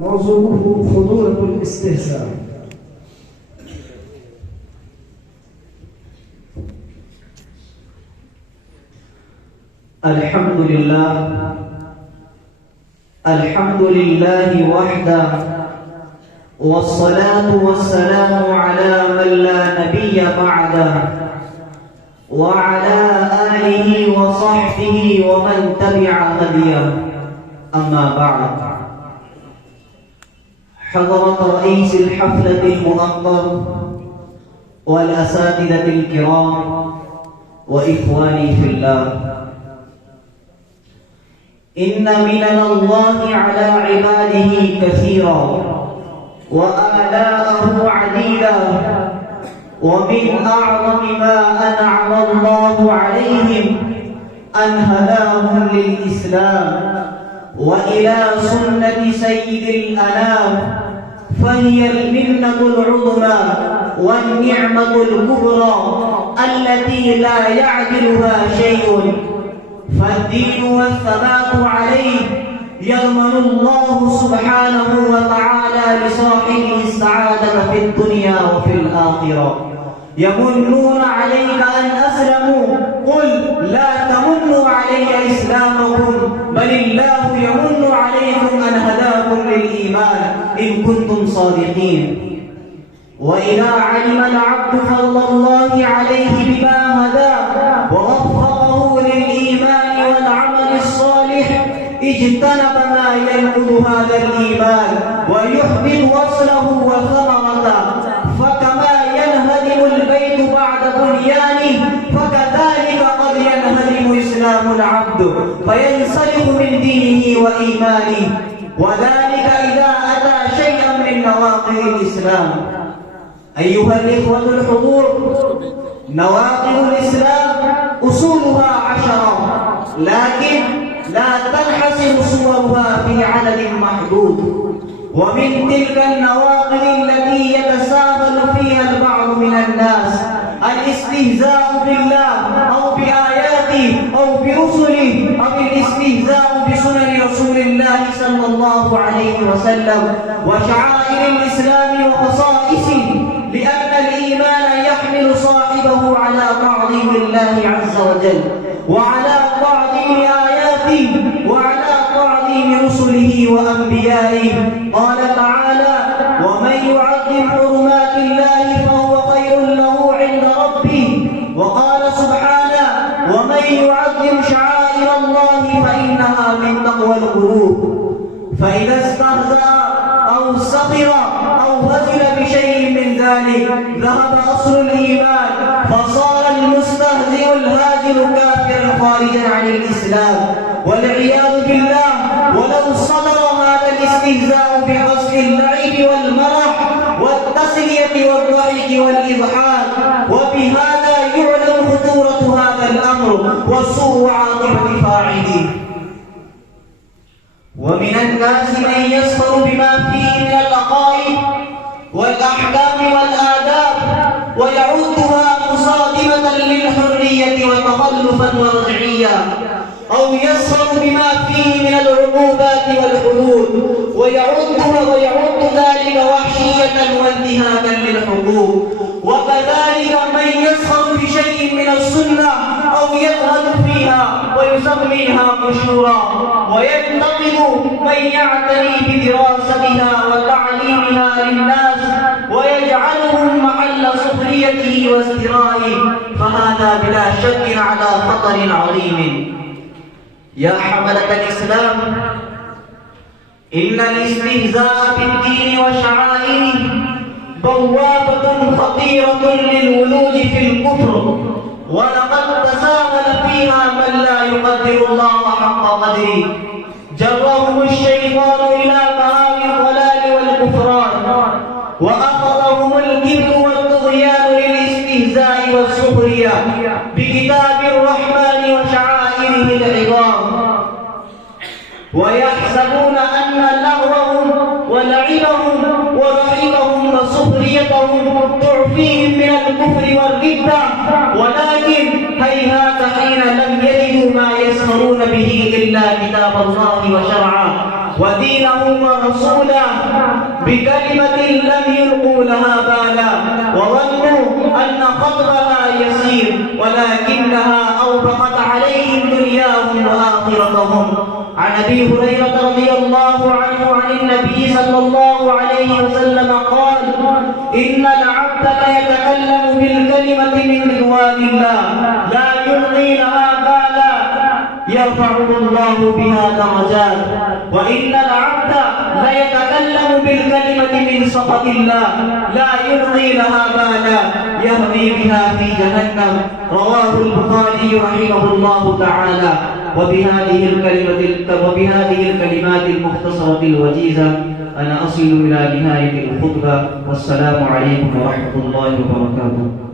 موضوعه خطورة الاستهزاء. الحمد لله وحده، والصلاة والسلام على من لا نبي بعده، وعلى آله وصحبه ومن تبع هديه. أما بعد، حضرة رئيس الحفلة المؤقر والأساتذة الكرام وإخواني في الله، إن منن الله على عباده كثيرا وآلاءه عديدة، ومن أعظم ما أنعم الله عليهم أن هداهم للإسلام وإلى سنة سيد الأنام، فهي المنة العظمى والنعمة الكبرى التي لا يعدلها شيء، فالدين والثبات عليه يضمن الله سبحانه وتعالى لصاحبه السعادة في الدنيا وفي الآخرة. يمنون عليك أن أسلموا، قل لا تمنوا علي إسلامكم، بل الله يمن عليكم أن هداكم للإيمان إن كنتم صادقين. وإذا علم العبد فضل الله عليه بما هداه ووفقه للإيمان والعمل الصالح، اجتنب ما ينقض هذا الإيمان ويحبط وصله وثمرته. فكما ينهدم البيت بعد بنيانه، فكذلك قد ينهدم إسلام العبد فينسلخ من دينه وإيمانه، وذلك إذا أتى شيئا من نواقض الإسلام. أيها الإخوة الحضور، نواقض الإسلام أصولها 10، لكن لا تنحصر صورها في عدد محدود. ومن تلك النواقض التي يتساهل فيها البعض من الناس الاستهزاء بالله أو بآياته أو برسله، أو الاستهزاء بسنن رسول الله صلى الله عليه وسلم وشعائر الإسلام وخصائصه، لأن الإيمان يحمل صاحبه على تعظيم الله عز وجل وعلى تعظيم آياته وعلى تعظيم رسله وأنبيائه. قال تعالى: ومن يعظم حرمات الله فهو خير له عند ربه. وقال سبحانه: ومن يعظم شعائر الله فإنها من تقوى القلوب. فإذا استهزأ أو سخر أو هزل بشيء من ذلك ذهب أصل الإيمان، فصار المستهزئ الهازل كافرا خارجا عن الإسلام والعياذ بالله. ولو صدر هذا الاستهزاء بقصد اللعب والمرح والتسلية والضحك والإضحاك، وبهذا يعلم خطورة هذا الأمر وسوء عاقبة فاعله. ومن الناس من يسخر بما فيه من العقائد والأحكام والآداب ويعدها مصادمة للحرية وتخلفا ورجعية، أو يسخر بما فيه من العقوبات والحدود ويعد ذلك وحشية وانتهاكا للحقوق. وكذلك من يسخر بشيء من السنة أو يذهب فيها ويسميها قشورا، وينتقد من يعتني بدراستها وتعليمها للناس ويجعلهم محل سخريته وازدرائه، فهذا بلا شك على خطر عظيم. يا حملة الإسلام، إن الاستهزاء بالدين وشعائره بوابة خطيرة للولوج في الكفر، ولقد تساهل فيها من لا يقدر الله حق قدره. جرهم الشيطان إلى مآل الضلال والكفران، وأخذهم الكبر والطغيان للاستهزاء والسخرية بكتاب الرحمن وشعائره العظام، ويحسبون أن لهوهم ولعبهم ورحيبهم وسخريتهم تعفيهم من الكفر والردة، ولكن هيهات حين لم يجدوا ما يسخرون به إلا كتاب الله وشرعه ودينه بكلمة لم يلقوا لها بالا وظنوا أن خطبها يسير ولكنها أوبقت عليهم دنياهم وآخرتهم. عن أبي هريرة رضي الله عنه عن النبي صلى الله عليه وسلم قال: إن العبد ليتكلم بالكلمة من رضوان الله لا يلقي لها بالا يرفعه الله بها درجات، وإن العبد ليتكلم بالكلمة من سخط الله لا يلقي لها بالا يهوي بها في جهنم. رواه البخاري رحمه الله تعالى. وبهذه الكلمات المختصرة الوجيزة أنا أصل إلى نهاية الخطبة، والسلام عليكم ورحمة الله وبركاته.